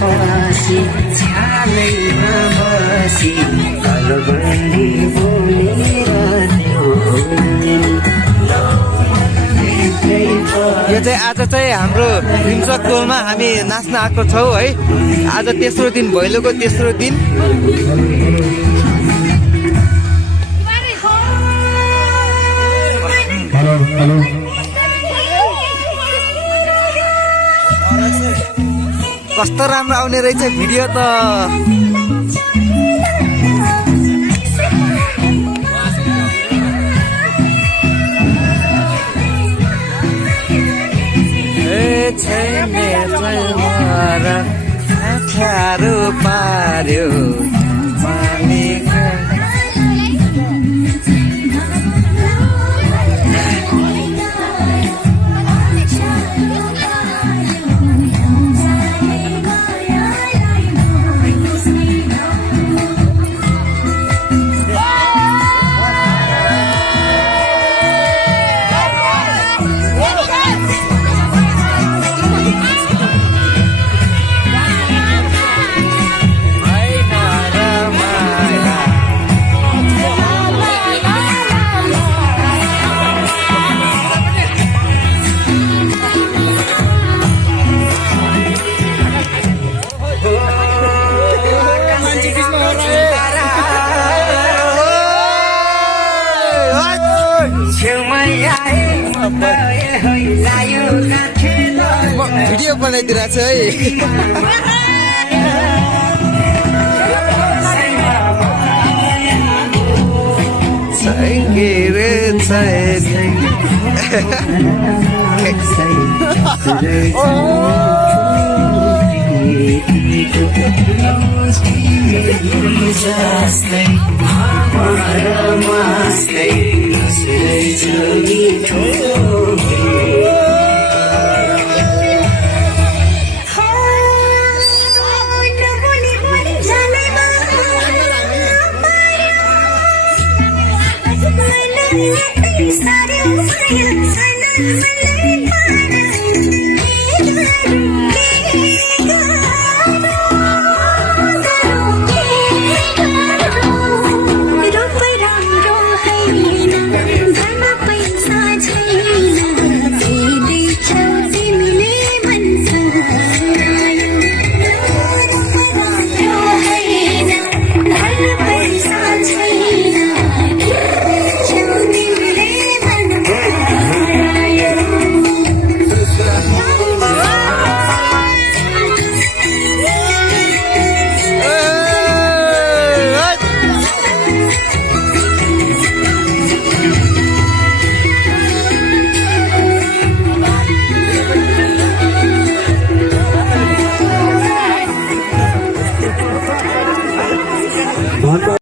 पछि छालैमा बसी अलबन्दी बोलिरह्यो यो चाहिँ आज चाहिँ हाम्रो रिम्चक टोलमा हामी नाच्न आएको छौँ है। आज तेस्रो दिन, भैलोको तेस्रो दिन। कस्तो राम्रो आउने रहेछ भिडियो त। ठाडो पार्यो मालिक भिडियो बनाइदिरहेको छ है। जस्तै